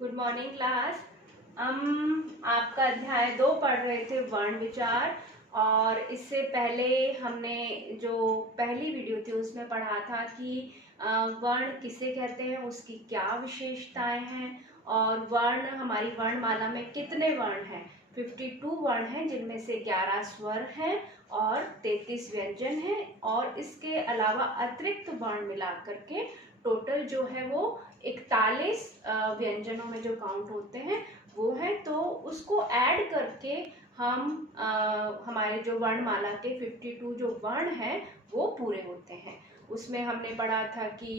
Good morning class. हम आपका अध्याय 2 पढ़ रहे थे, वर्ण विचार। और इससे पहले हमने जो पहली वीडियो थी उसमें पढ़ा था कि वर्ण किसे कहते हैं, उसकी क्या विशेषताएं हैं, और वर्ण हमारी वर्णमाला में कितने वर्ण हैं। 52 वर्ण हैं, जिनमें से 11 स्वर हैं और 33 व्यंजन हैं, और इसके अलावा अतिरिक्त वर्ण मिला करके टोटल जो है वो 41 व्यंजनों में जो काउंट होते हैं वो है। तो उसको ऐड करके हम हमारे जो वर्णमाला के 52 जो वर्ण हैं वो पूरे होते हैं। उसमें हमने पढ़ा था कि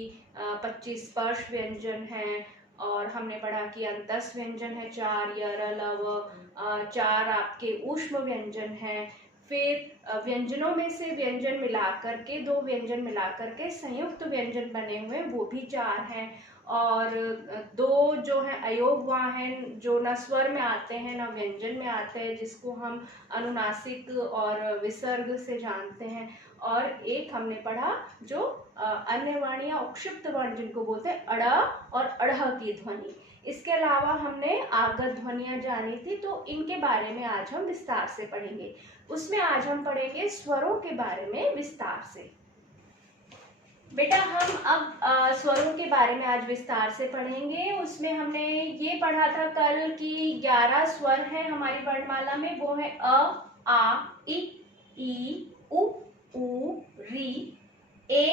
25 स्पर्श व्यंजन हैं, और हमने पढ़ा कि अंतस व्यंजन है 4, यर लव 4 आपके ऊष्म व्यंजन हैं। फिर व्यंजनों में से व्यंजन मिलाकर के, 2 व्यंजन मिलाकर के संयुक्त व्यंजन बने हुए वो भी 4 हैं। और 2 जो है अयोगवाह हैं, जो न स्वर में आते हैं न व्यंजन में आते हैं, जिसको हम अनुनासिक और विसर्ग से जानते हैं। और एक हमने पढ़ा जो अन्य वर्ण या उपक्षिप्त वर्ण जिनको बोलते हैं, अड़ और अढ़ की ध्वनि। इसके अलावा हमने आगत ध्वनियां जानी थी, तो इनके बारे में आज हम विस्तार से पढ़ेंगे। उसमें आज हम पढ़ेंगे स्वरों के बारे में विस्तार से। बेटा हम अब स्वरों के बारे में आज विस्तार से पढ़ेंगे। उसमें हमने ये पढ़ा था कल कि 11 स्वर हैं हमारी वर्णमाला में। वो है अ, आ, ई, उ, री, ए,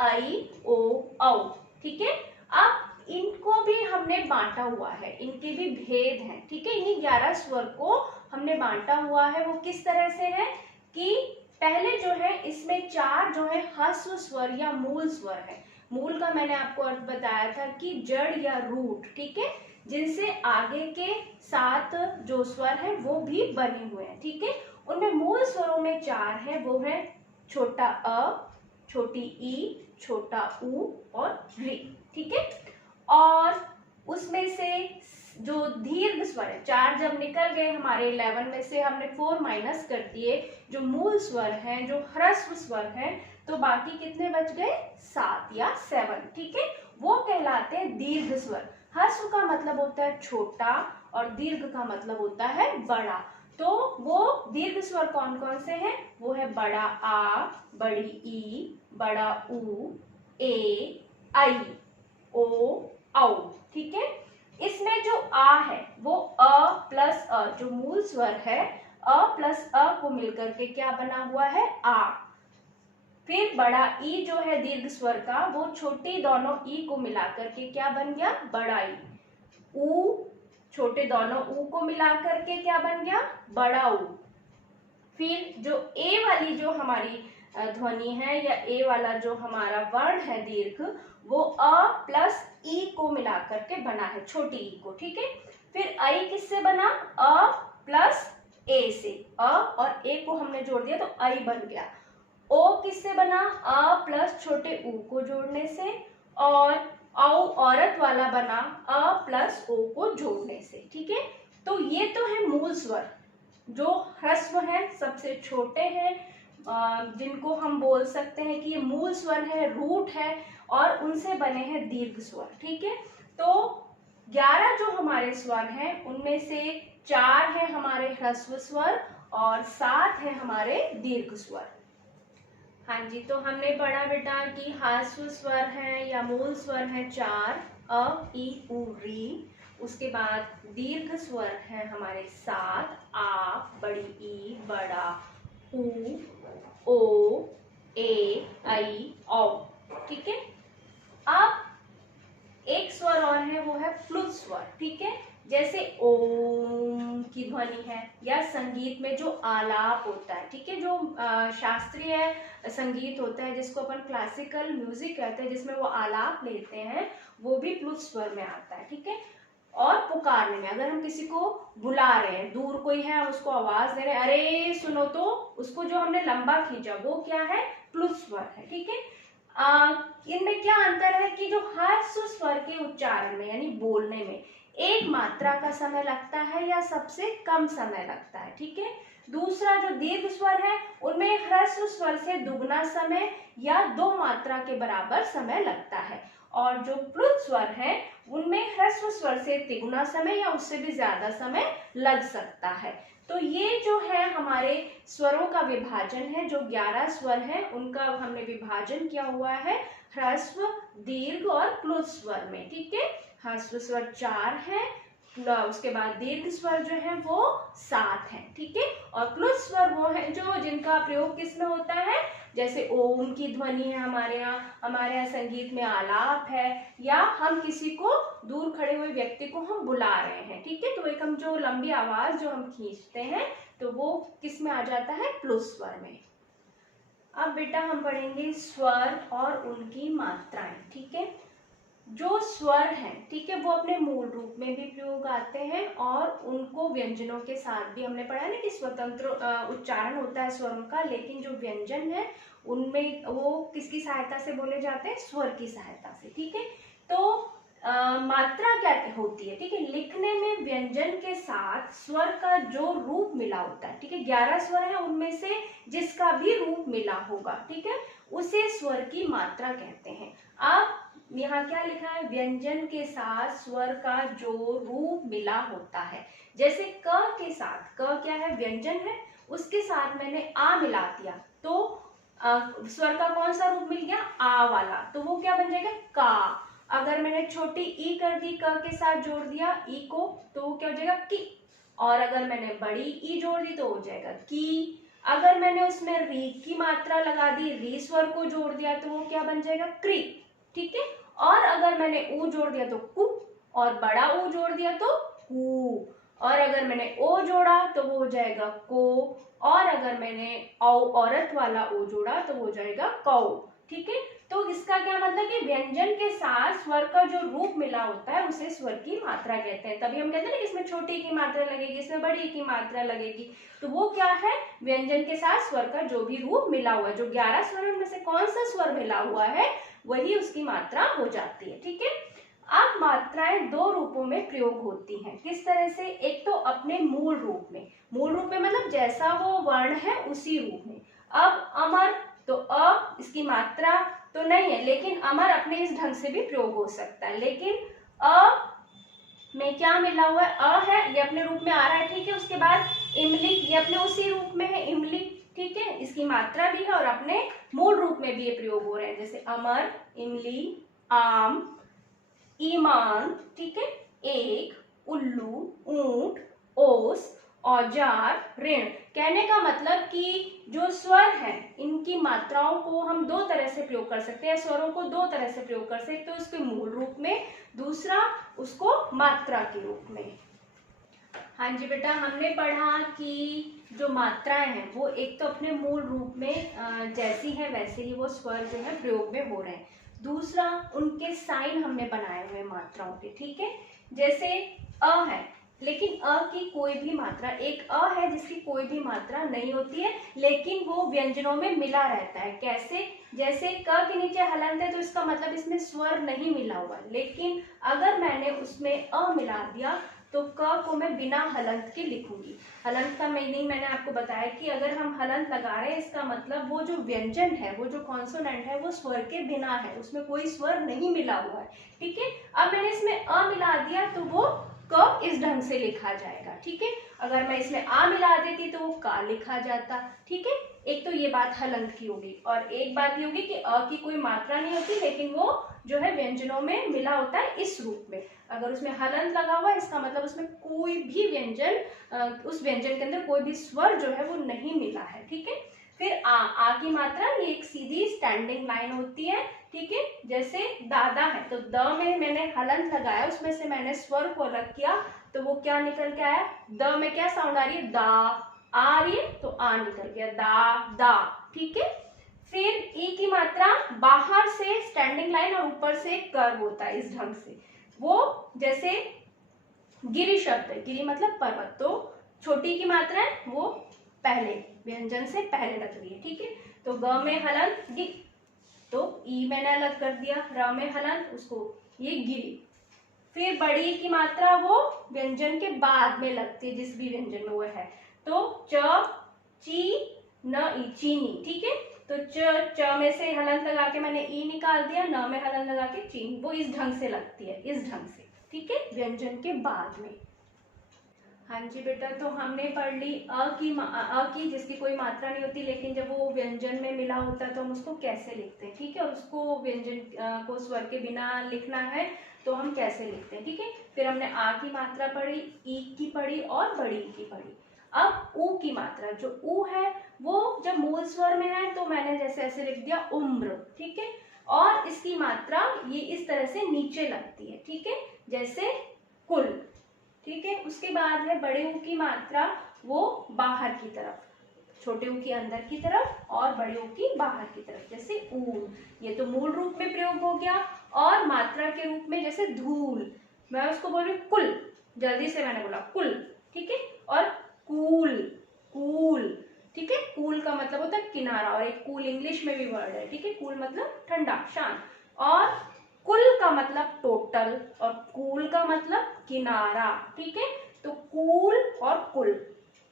ऐ, ओ, औ। ठीक है। अब इनको भी हमने बांटा हुआ है, इनके भी भेद हैं। ठीक है। इन्हीं 11 स्वर को हमने बांटा हुआ है। वो किस तरह से है कि पहले जो है इसमें 4 जो है ह्रस्व स्वर या मूल स्वर है। मूल का मैंने आपको अर्थ बताया था कि जड़ या रूट। ठीक है। जिनसे आगे के 7 जो स्वर हैं वो भी बने हुए हैं। ठीक है। उनमें मूल स्वरों में 4 है। वो है छोटा अ, छोटी ई, छोटा ऊ और री। ठीक है। और उसमें से जो दीर्घ स्वर है, 4 जब निकल गए हमारे 11 में से, हमने 4 माइनस कर दिए। जो मूल स्वर हैं, जो ह्रस्व स्वर हैं, तो बाकी कितने बच गए? 7 या 7। ठीक है। वो कहलाते हैं दीर्घ स्वर। ह्रस्व का मतलब होता है छोटा और दीर्घ का मतलब होता है बड़ा। तो वो दीर्घ स्वर कौन कौन से हैं? वो है बड़ा आ, बड़ी ई, बड़ा ऊ, ए, ऐ, ओ, औ। ठीक है। इसमें जो आ है वो अ प्लस अ, जो मूल स्वर है, अ प्लस अ को मिलकर के क्या बना हुआ है? आ। फिर बड़ा ई जो है दीर्घ स्वर का, वो छोटी दोनों ई को मिलाकर के क्या बन गया? बड़ा ई। ऊ, छोटे दोनों ऊ को मिलाकर के क्या बन गया? बड़ा ऊ। फिर जो ए वाली जो हमारी ध्वनि है, या ए वाला जो हमारा वर्ण है दीर्घ, वो अ प्लस ई को मिलाकर के बना है, छोटी ई को। ठीक है। फिर ऐ किससे बना? अ प्लस ए से। अ और ए को हमने जोड़ दिया तो ऐ बन गया। ओ किससे बना? अ प्लस छोटे ऊ को जोड़ने से। और औ औरत वाला बना अ प्लस ओ को जोड़ने से। ठीक है। तो ये तो है मूल स्वर, जो ह्रस्व है, सबसे छोटे हैं, जिनको हम बोल सकते हैं कि ये मूल स्वर है, रूट है, और उनसे बने हैं दीर्घ स्वर। ठीक है। तो 11 जो हमारे स्वर हैं उनमें से 4 है हमारे ह्रस्व स्वर और 7 है हमारे दीर्घ स्वर। हाँ जी, तो हमने पढ़ा बेटा कि ह्रस्व स्वर है या मूल स्वर है 4, अ, ई, उ, री। उसके बाद दीर्घ स्वर है हमारे 7, आ, बड़ी ई, बड़ा ऊ, ओ, ए, ऐ, औ। ठीक है। अब एक स्वर और है, वो है प्लुत स्वर। ठीक है। जैसे ओम की ध्वनि है, या संगीत में जो आलाप होता है। ठीक है। जो शास्त्रीय संगीत होता है, जिसको अपन क्लासिकल म्यूजिक कहते हैं, जिसमें वो आलाप लेते हैं, वो भी प्लुत स्वर में आता है। ठीक है। और पुकारने में, अगर हम किसी को बुला रहे हैं, दूर कोई है, हम उसको आवाज दे रहे हैं, अरे सुनो, तो उसको जो हमने लंबा खींचा वो क्या है? प्लुत स्वर है। ठीक है। इनमें क्या अंतर है कि जो ह्रस्व स्वर के उच्चारण में यानी बोलने में एक मात्रा का समय लगता है या सबसे कम समय लगता है। ठीक है। दूसरा जो दीर्घ स्वर है, उनमें ह्रस्व स्वर से दुगना समय या 2 मात्रा के बराबर समय लगता है। और जो प्लुत स्वर है उनमें ह्रस्व स्वर से तिगुना समय या उससे भी ज्यादा समय लग सकता है। तो ये जो है हमारे स्वरों का विभाजन है, जो 11 स्वर है उनका हमने विभाजन किया हुआ है ह्रस्व, दीर्घ और प्लुत स्वर में। ठीक है, ह्रस्व स्वर 4 है, उसके बाद दीर्घ स्वर जो है वो 7 है। ठीक है, और प्लुत स्वर वो है जो जिनका प्रयोग किस में होता है, जैसे ओम की ध्वनि है हमारे यहाँ संगीत में आलाप है, या हम किसी को दूर खड़े हुए व्यक्ति को हम बुला रहे हैं। ठीक है, तो एक हम जो लंबी आवाज जो हम खींचते हैं तो वो किस में आ जाता है, प्लुत स्वर में। अब बेटा हम पढ़ेंगे स्वर और उनकी मात्राएं। ठीक है, जो स्वर हैं, ठीक है, वो अपने मूल रूप में भी प्रयोग आते हैं और उनको व्यंजनों के साथ भी हमने पढ़ा है ना कि स्वतंत्र उच्चारण होता है स्वरों का, लेकिन जो व्यंजन है उनमें वो किसकी सहायता से बोले जाते हैं, स्वर की सहायता से। ठीक है, तो मात्रा क्या होती है, ठीक है, लिखने में व्यंजन के साथ स्वर का जो रूप मिला होता है, ठीक है, 11 स्वर है उनमें से जिसका भी रूप मिला होगा, ठीक है, उसे स्वर की मात्रा कहते हैं। अब यहाँ क्या लिखा है, व्यंजन के साथ स्वर का जो रूप मिला होता है, जैसे क के साथ, क क्या है, व्यंजन है, उसके साथ मैंने आ मिला दिया तो स्वर का कौन सा रूप मिल गया, आ वाला, तो वो क्या बन जाएगा, का। अगर मैंने छोटी ई कर दी क के साथ जोड़ दिया ई को तो वो क्या हो जाएगा, की। और अगर मैंने बड़ी ई जोड़ दी तो हो जाएगा की। अगर मैंने उसमें री की मात्रा लगा दी, री स्वर को जोड़ दिया तो वो क्या बन जाएगा, क्री। ठीक है, और अगर मैंने ऊ जोड़ दिया तो कु, और बड़ा ऊ जोड़ दिया तो कू, और अगर मैंने ओ जोड़ा तो वो हो जाएगा को, और अगर मैंने औरत वाला ओ जोड़ा तो वो हो जाएगा कौ। ठीक है, तो इसका क्या मतलब कि व्यंजन के साथ स्वर का जो रूप मिला होता है उसे स्वर की मात्रा कहते हैं। तभी हम कहते हैं ना इसमें छोटी की मात्रा लगेगी, इसमें बड़ी की मात्रा लगेगी, तो वो क्या है, व्यंजन के साथ स्वर का जो भी रूप मिला हुआ है, जो 11 स्वर में से कौन सा स्वर मिला हुआ है वही उसकी मात्रा हो जाती है। ठीक है, अब मात्राएं दो रूपों में प्रयोग होती हैं, किस तरह से, एक तो अपने मूल रूप में, मूल रूप में मतलब जैसा वो वर्ण है उसी रूप में। अब अमर, तो अ इसकी मात्रा तो नहीं है, लेकिन अमर अपने इस ढंग से भी प्रयोग हो सकता है, लेकिन अ में क्या मिला हुआ है, अ है, ये अपने रूप में आ रहा है। ठीक है, उसके बाद इमली, ये अपने उसी रूप में है, इमली। ठीक है, इसकी मात्रा भी है और अपने मूल रूप में भी ये प्रयोग हो रहे हैं, जैसे अमर, इमली, आम, ईमान। ठीक है, एक, उल्लू, ऊंट, ओस, औजार, ऋण। कहने का मतलब कि जो स्वर है इनकी मात्राओं को हम दो तरह से प्रयोग कर सकते हैं, स्वरों को दो तरह से प्रयोग कर सकते हैं, तो उसके मूल रूप में, दूसरा उसको मात्रा के रूप में। हाँ जी बेटा, हमने पढ़ा कि जो मात्राएं हैं वो एक तो अपने मूल रूप में जैसी है वैसे ही वो स्वर जो है प्रयोग में हो रहे हैं, दूसरा उनके साइन हमने बनाए हुए मात्राओं के। ठीक है, जैसे अ है, लेकिन अ की कोई भी मात्रा, एक अ है जिसकी कोई भी मात्रा नहीं होती है लेकिन वो व्यंजनों में मिला रहता है। कैसे, जैसे क के नीचे हलंत है तो इसका मतलब इसमें स्वर नहीं मिला हुआ है, लेकिन अगर मैंने उसमें अ मिला दिया तो क को मैं बिना हलंत के लिखूंगी। हलंत का मीनिंग मैंने आपको बताया कि अगर हम हलंत लगा रहे हैं इसका मतलब वो जो व्यंजन है, वो जो कॉन्सोनेंट है वो स्वर के बिना है, उसमें कोई स्वर नहीं मिला हुआ है। ठीक है, अब मैंने इसमें अ मिला दिया तो वो क इस ढंग से लिखा जाएगा। ठीक है, अगर मैं इसमें आ मिला देती तो वो का लिखा जाता। ठीक है, एक तो ये बात हलंत की होगी, और एक बात ये होगी कि अ की कोई मात्रा नहीं होती लेकिन वो जो है व्यंजनों में मिला होता है इस रूप में। अगर उसमें हलंत लगा हुआ है इसका मतलब उसमें कोई भी व्यंजन, उस व्यंजन के अंदर कोई भी स्वर जो है वो नहीं मिला है। ठीक है, फिर आ की मात्रा, ये एक सीधी स्टैंडिंग लाइन होती है। ठीक है, जैसे दादा है तो द में मैंने हलंत लगाया, उसमें से मैंने स्वर को अलग किया तो वो क्या निकल के आया, द में क्या साउंड आ रही है, दा, आ रही है तो आ निकल गया, दा दा। ठीक है, फिर ई की मात्रा, बाहर से स्टैंडिंग लाइन और ऊपर से कर्व होता है इस ढंग से, वो जैसे गिरि शब्द है, गिरि मतलब पर्वत, तो छोटी की मात्रा है वो पहले व्यंजन से पहले लग रही है। ठीक है, तो ग में हलंत गि, तो ई मैंने अलग कर दिया, र में हलंत, उसको ये गिरी। फिर बड़ी की मात्रा वो व्यंजन के बाद में लगती है जिस भी व्यंजन में वो है, तो च, ची, न, ई, चीनी। ठीक है, तो च में से हलंत लगा के मैंने ई निकाल दिया, न में हलंत लगा के चीन। वो इस ढंग से लगती है, इस ढंग से, ठीक है, व्यंजन के बाद में। हाँ जी बेटा, तो हमने पढ़ ली अ की जिसकी कोई मात्रा नहीं होती, लेकिन जब वो व्यंजन में मिला होता है तो हम उसको कैसे लिखते हैं, ठीक है, और उसको व्यंजन को स्वर के बिना लिखना है तो हम कैसे लिखते हैं, ठीक है। फिर हमने आ की मात्रा पढ़ी, ई की पढ़ी और बड़ी ई की पढ़ी। अब ऊ की मात्रा, जो ऊ है वो जब मूल स्वर में है तो मैंने जैसे ऐसे लिख दिया उम्र, ठीक है, और इसकी मात्रा ये इस तरह से नीचे लगती है, ठीक है, जैसे कुल, ठीक है। उसके बाद है बड़े ऊ की मात्रा, वो बाहर की तरफ, छोटे ऊ की अंदर की तरफ और बड़े ऊ की बाहर की तरफ, जैसे ऊल। ये तो मूल रूप में प्रयोग हो गया, और मात्रा के रूप में जैसे धूल, मैं उसको बोल रही हूँ कुल, जल्दी से मैंने बोला कुल, ठीक है, और कूल, कूल, ठीक है, कूल का मतलब होता है किनारा, और एक कूल इंग्लिश में भी वर्ड है, ठीक है, कूल मतलब ठंडा, शांत, और कुल का मतलब टोटल और कूल का मतलब किनारा, ठीक है, तो कूल और कुल,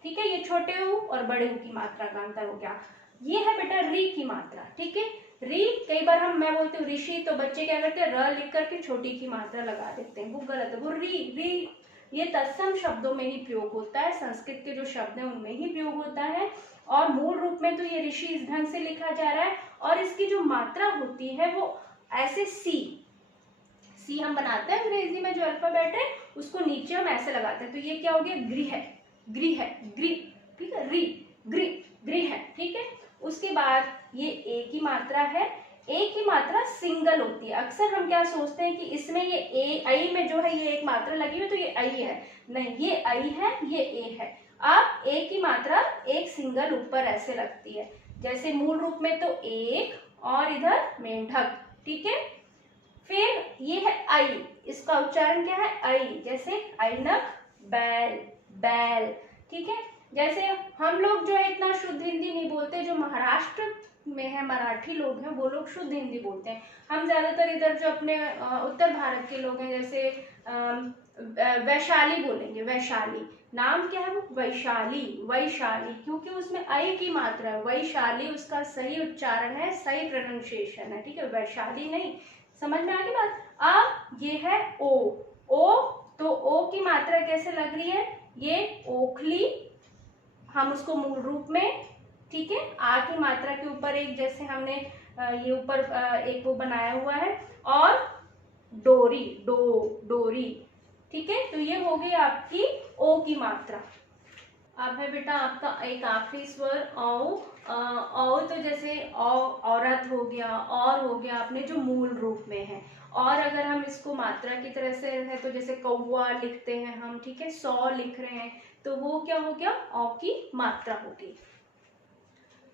ठीक है। ये छोटे ऊ और बड़े ऊ की मात्रा का अंतर हो गया। ये है बेटा री की मात्रा, ठीक है। री कई बार मैं बोलती हूँ ऋषि, तो बच्चे क्या करते हैं, र लिख करके छोटी की मात्रा लगा देते हैं, वो गलत है। वो री ये तत्सम शब्दों में ही प्रयोग होता है, संस्कृत के जो शब्द हैं उनमें ही प्रयोग होता है, और मूल रूप में तो ये ऋषि इस ढंग से लिखा जा रहा है, और इसकी जो मात्रा होती है वो ऐसे सी हम बनाते हैं अंग्रेजी में, जो अल्फाबेट है उसको नीचे हम ऐसे लगाते हैं, तो ये क्या हो गया, गृह, ठीक है, गृह है, ठीक है। उसके बाद ये ए की मात्रा है, ए की मात्रा सिंगल होती है। अक्सर हम क्या सोचते हैं कि इसमें ये ए, आई में जो है ये एक मात्रा लगी हुई तो ये आई है, नहीं, ये आई है, ये ए है। अब ए की मात्रा एक सिंगल ऊपर ऐसे लगती है, जैसे मूल रूप में तो एक और इधर मेंढक, ठीक है। फिर ये है आई, इसका उच्चारण क्या है, आई, जैसे ऐनक, बैल, बैल, ठीक है। जैसे हम लोग जो है इतना शुद्ध हिंदी नहीं बोलते, जो महाराष्ट्र में है मराठी लोग हैं वो लोग शुद्ध हिंदी बोलते हैं। हम ज्यादातर इधर जो अपने उत्तर भारत के लोग हैं, जैसे वैशाली बोलेंगे, वैशाली, नाम क्या है वो, वैशाली, वैशाली, क्योंकि उसमें आई की मात्रा है, वैशाली उसका सही उच्चारण है, सही प्रोनाउंसिएशन है, ठीक है, वैशाली नहीं। समझ में आ गई बात। अब ये है ओ, तो ओ की मात्रा कैसे लग रही है, ये ओखली, हम उसको मूल रूप में, ठीक है, आ की मात्रा के ऊपर एक जैसे हमने ये ऊपर एक वो बनाया हुआ है, और डोरी, डोरी, ठीक है, तो ये हो गई आपकी ओ की मात्रा। अब है बेटा आपका एक आखिरी स्वर औ, तो जैसे औरत हो गया, और हो गया अपने जो मूल रूप में है, और अगर हम इसको मात्रा की तरह से है तो जैसे कौवा लिखते हैं हम, ठीक है, 100 लिख रहे हैं, तो वो क्या हो गया, औ की मात्रा होगी।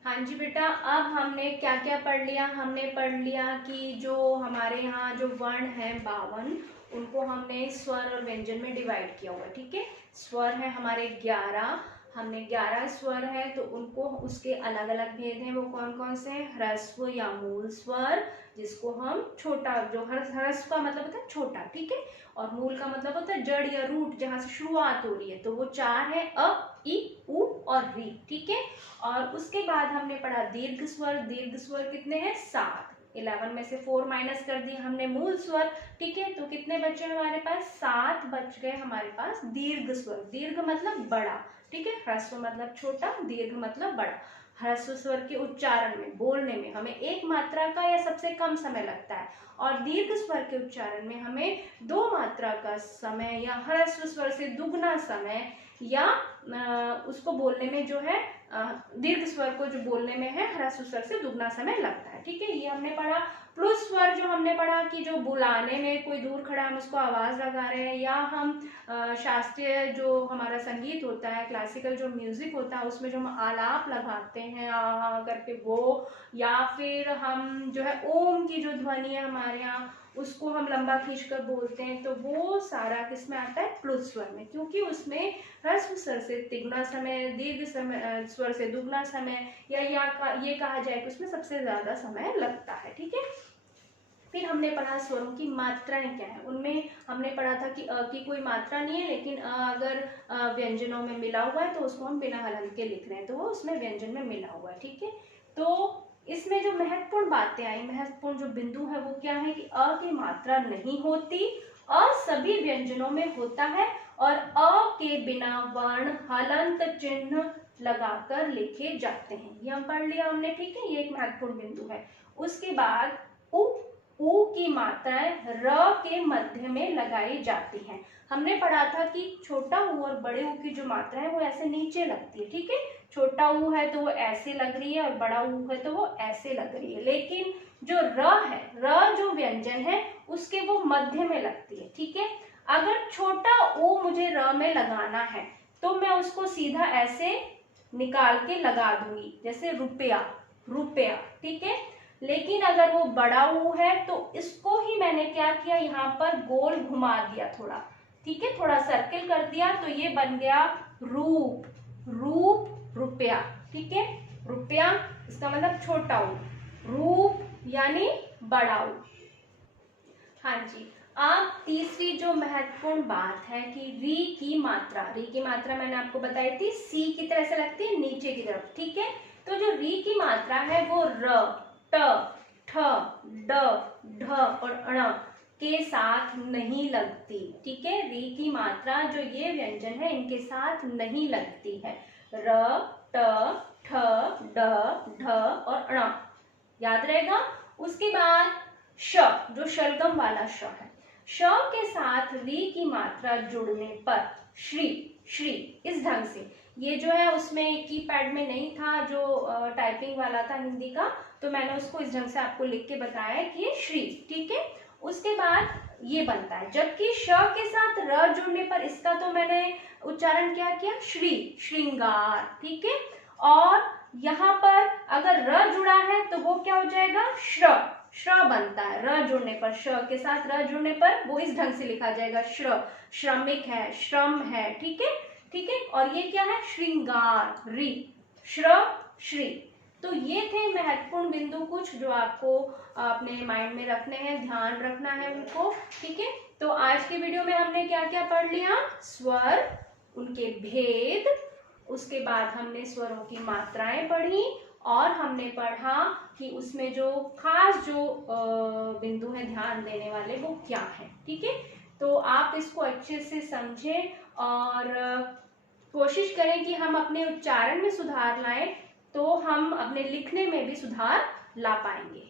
हाँ जी बेटा, अब हमने क्या क्या पढ़ लिया, हमने पढ़ लिया कि जो हमारे यहाँ जो वर्ण हैं 52, उनको हमने स्वर और व्यंजन में डिवाइड किया हुआ, ठीक है। स्वर है हमारे 11, हमने 11 स्वर है तो उनको उसके अलग अलग भेद हैं, वो कौन कौन से हैं, ह्रस्व या मूल स्वर, जिसको हम छोटा, जो ह्रस्व का मतलब होता है छोटा, ठीक है, और मूल का मतलब होता है जड़ या रूट, जहां से शुरुआत हो रही है, तो वो 4 है, अ, ई, उ और री, ठीक है। और उसके बाद हमने पढ़ा दीर्घ स्वर कितने हैं, 7, 11 में से 4 माइनस कर दिए हमने मूल स्वर, ठीक है, तो कितने बचे हमारे पास, 7 बच गए हमारे पास दीर्घ स्वर। दीर्घ मतलब बड़ा, ठीक है, ह्रस्व मतलब छोटा, दीर्घ मतलब बड़ा। ह्रस्व स्वर के उच्चारण में, बोलने में हमें एक मात्रा का या सबसे कम समय लगता है, और दीर्घ स्वर के उच्चारण में हमें 2 मात्रा का समय या ह्रस्व स्वर से दुगना समय, या उसको बोलने में जो है दीर्घ स्वर को जो बोलने में है ह्रस्व स्वर से दुगना समय लगता है, ठीक है, ये हमने पढ़ा। प्लस स्वर जो हमने पढ़ा कि जो बुलाने में कोई दूर खड़ा हम उसको आवाज लगा रहे हैं, या हम शास्त्रीय जो हमारा संगीत होता है, क्लासिकल जो म्यूजिक होता है, उसमें जो हम आलाप लगाते हैं आ करके वो, या फिर हम जो है ओम की जो ध्वनि है हमारे यहाँ उसको हम लंबा खींचकर बोलते हैं, तो वो सारा किस में आता है, प्लुत स्वर में, क्योंकि उसमें ह्रस्व स्वर से तिगुना समय, दीर्घ स्वर से दुगना समय, या ये कहा जाए कि उसमें सबसे ज्यादा समय लगता है, ठीक है। फिर हमने पढ़ा स्वरों की मात्राएं क्या है, उनमें हमने पढ़ा था कि अ की कोई मात्रा नहीं है, लेकिन अगर व्यंजनों में मिला हुआ है तो उसको हम बिना हलंत के लिख रहे हैं, तो वो उसमें व्यंजन में मिला हुआ है, ठीक है। तो इसमें जो महत्वपूर्ण बातें आई, महत्वपूर्ण जो बिंदु है वो क्या है कि अ की मात्रा नहीं होती, अ सभी व्यंजनों में होता है और अ के बिना वर्ण हलंत चिन्ह लगाकर लिखे जाते हैं। ये हम पढ़ लिया हमने, ठीक है, ये एक महत्वपूर्ण बिंदु है। उसके बाद उ की मात्राएं र के मध्य में लगाई जाती हैं। हमने पढ़ा था कि छोटा ऊ और बड़े ऊ की जो मात्रा है वो ऐसे नीचे लगती है, ठीक है, छोटा ऊ है तो वो ऐसे लग रही है और बड़ा ऊ है तो वो ऐसे लग रही है, लेकिन जो र है, र जो व्यंजन है उसके वो मध्य में लगती है, ठीक है। अगर छोटा ऊ मुझे र में लगाना है तो मैं उसको सीधा ऐसे निकाल के लगा दूंगी, जैसे रुपया, रुपया, ठीक है। लेकिन अगर वो बड़ा ऊ है तो इसको ही मैंने क्या किया, यहाँ पर गोल घुमा दिया थोड़ा, ठीक है, थोड़ा सर्किल कर दिया तो ये बन गया रूप, रूप रुपया, ठीक है, रुपया इसका मतलब छोटा ऊ, रूप यानी बड़ा ऊ। हाँ जी, अब तीसरी जो महत्वपूर्ण बात है कि री की मात्रा, री की मात्रा मैंने आपको बताई थी सी की तरह से लगती है नीचे की तरफ, ठीक है। तो जो री की मात्रा है वो र, ट, ठ, ड, ढ और ण के साथ नहीं लगती, ठीक है। री की मात्रा जो ये व्यंजन है इनके साथ नहीं लगती है, र, ट, ठ, ड, ढ और ण, याद रहेगा। उसके बाद श, जो शलगम वाला श है, श के साथ री की मात्रा जुड़ने पर श्री, श्री इस ढंग से, ये जो है उसमें कीपैड में नहीं था, जो टाइपिंग वाला था हिंदी का, तो मैंने उसको इस ढंग से आपको लिख के बताया कि ये श्री, ठीक है। उसके बाद ये बनता है, जबकि श के साथ र जुड़ने पर इसका तो मैंने उच्चारण क्या किया, श्री, श्रृंगार, ठीक है। और यहाँ पर अगर र जुड़ा है तो वो क्या हो जाएगा, श्र, श्र बनता है, र जुड़ने पर, श के साथ र जुड़ने पर वो इस ढंग से लिखा जाएगा श्र, श्रमिक है, श्रम है, ठीक है, ठीक है। और ये क्या है, श्रृंगार, री, श्र, श्री। तो ये थे महत्वपूर्ण बिंदु कुछ जो आपको अपने माइंड में रखने हैं, ध्यान रखना है उनको, ठीक है। तो आज की वीडियो में हमने क्या क्या पढ़ लिया, स्वर, उनके भेद, उसके बाद हमने स्वरों की मात्राएं पढ़ी और हमने पढ़ा कि उसमें जो खास जो बिंदु है ध्यान देने वाले वो क्या है, ठीक है। तो आप इसको अच्छे से समझें और कोशिश करें कि हम अपने उच्चारण में सुधार लाएं, तो हम अपने लिखने में भी सुधार ला पाएंगे।